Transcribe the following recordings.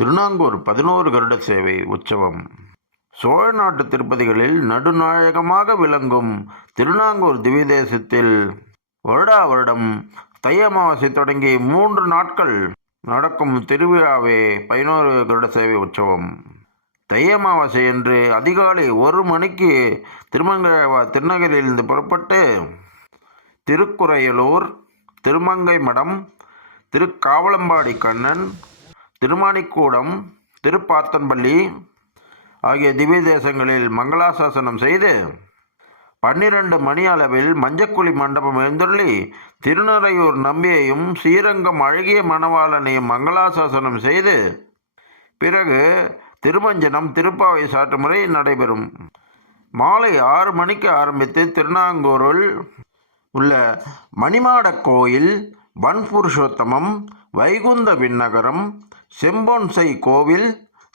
திருநாங்கூர் பதினோரு கருட சேவை உற்சவம். சோழ நாட்டு திருப்பதிகளில் நடுநாயகமாக விளங்கும் திருநாங்கூர் திவிதேசத்தில் வருடா வருடம் தை அமாவாசை தொடங்கி மூன்று நாட்கள் நடக்கும் திருவிழாவே பதினோரு கருட சேவை உற்சவம். தை அமாவாசை என்று அதிகாலை ஒரு மணிக்கு திருமங்க திருநகரிலிருந்து புறப்பட்டு திருக்குறையலூர் திருமங்கை மடம் திருக்காவலம்பாடி கண்ணன் திருமாணிக்கூடம் திருப்பாத்தன்பள்ளி ஆகிய திவ்ய தேசங்களில் மங்களாசாசனம் செய்து பன்னிரண்டு மணி அளவில் மஞ்சக்குழி மண்டபம் எழுந்துள்ளி திருநறையூர் நம்பியையும் ஸ்ரீரங்கம் அழகிய மணவாளனையும் மங்களாசாசனம் செய்து பிறகு திருமஞ்சனம் திருப்பாவை சாற்று முறை நடைபெறும். மாலை ஆறு மணிக்கு ஆரம்பித்து திருநாங்கூரில் உள்ள மணிமாடக் கோயில் வன்புருஷோத்தமம் வைகுந்த விண்ணகரம் செம்பொன்சை கோவில்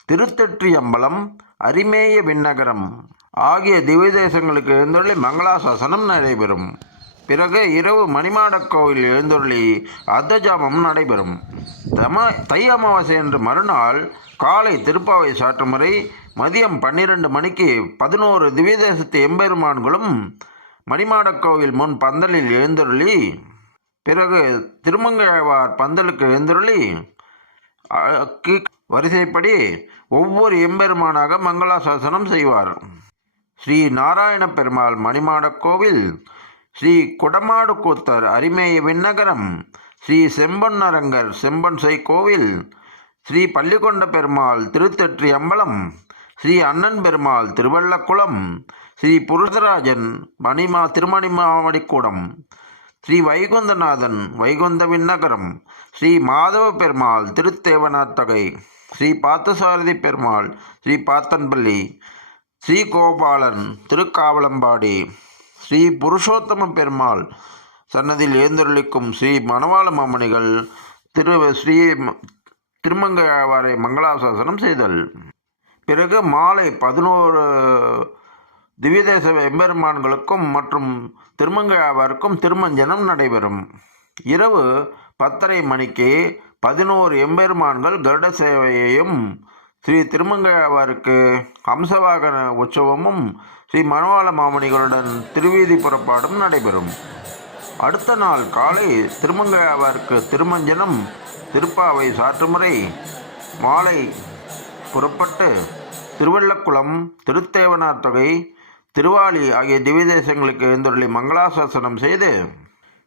திருத்தெற்றியம்பலம் அரிமேய விண்ணகரம் ஆகிய திவ்ய தேசங்களுக்கு எழுந்தருளி மங்களாசாசனம் நடைபெறும். பிறகு இரவு மணிமாடக் கோவில் எழுந்தொருளி அர்த்தஜாமம் நடைபெறும். தம தை அமாவாசை என்று மறுநாள் காலை திருப்பாவை சாற்று முறை மதியம் பன்னிரண்டு மணிக்கு பதினோரு திவ்ய தேசத்து எம்பெருமான்களும் மணிமாடக் கோவில் முன் பந்தலில் எழுந்தருளி பிறகு திருமங்கையாழ்வார் பந்தலுக்கு எழுந்தருளி வரிசைப்படி ஒவ்வொரு எம்பெருமானாக மங்களாசாசனம் செய்வார். ஸ்ரீ நாராயண பெருமாள் மணிமாடக் கோவில் ஸ்ரீ குடமாடு கூத்தர் அரிமேய விண்ணகரம் ஸ்ரீ செம்பன் அரங்கர் செம்பன் சை கோவில் ஸ்ரீ பள்ளிகொண்ட பெருமாள் திருத்தெற்றி அம்பலம் ஸ்ரீ அண்ணன் பெருமாள் திருவள்ளக்குளம் ஸ்ரீ புருஷராஜன் மணிமா திருமணி மாவடிக்கூடம் ஸ்ரீ வைகுந்தநாதன் வைகுந்த விண்ணகரம் ஸ்ரீ மாதவ பெருமாள் திருத்தேவனாத்தகை ஸ்ரீ பார்த்தசாரதி பெருமாள் ஸ்ரீ பாத்தன்பள்ளி ஸ்ரீ கோபாலன் திருக்காவலம்பாடி ஸ்ரீ புருஷோத்தம பெருமாள் சன்னதியில் ஏந்தருளிக்கும் ஸ்ரீ மணவாள மாமணிகள் திரு ஸ்ரீ திருமங்கையாவாரை மங்களாசாசனம் செய்தல். பிறகு மாலை பதினோரு திவ்யதேச எம்பெருமான்களுக்கும் மற்றும் திருமங்கையாவாருக்கும் திருமஞ்சனம் நடைபெறும். இரவு பத்தரை மணிக்கு பதினோரு எம்பெருமான்கள் கருட சேவையையும் ஸ்ரீ திருமங்கையாவாருக்கு ஹம்சவாகன உற்சவமும் ஸ்ரீ மணவாள மாமணிகளுடன் திருவீதி புறப்பாடும் நடைபெறும். அடுத்த நாள் காலை திருமங்கையாவாருக்கு திருமஞ்சனம் திருப்பாவை சாற்றுமுறை மாலை புறப்பட்டு திருவள்ளக்குளம் திருத்தேவனார் தொகை திருவாலி ஆகிய திவிதேசங்களுக்கு தேசங்களுக்கு மங்களாசாசனம் செய்து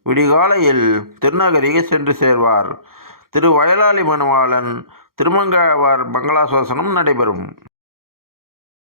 விடிகாலையில் திருநகரிக்கு சென்று சேர்வார். திரு வயலாளி மணவாளன் திருமங்கையாவார் மங்களாசாசனம் நடைபெறும்.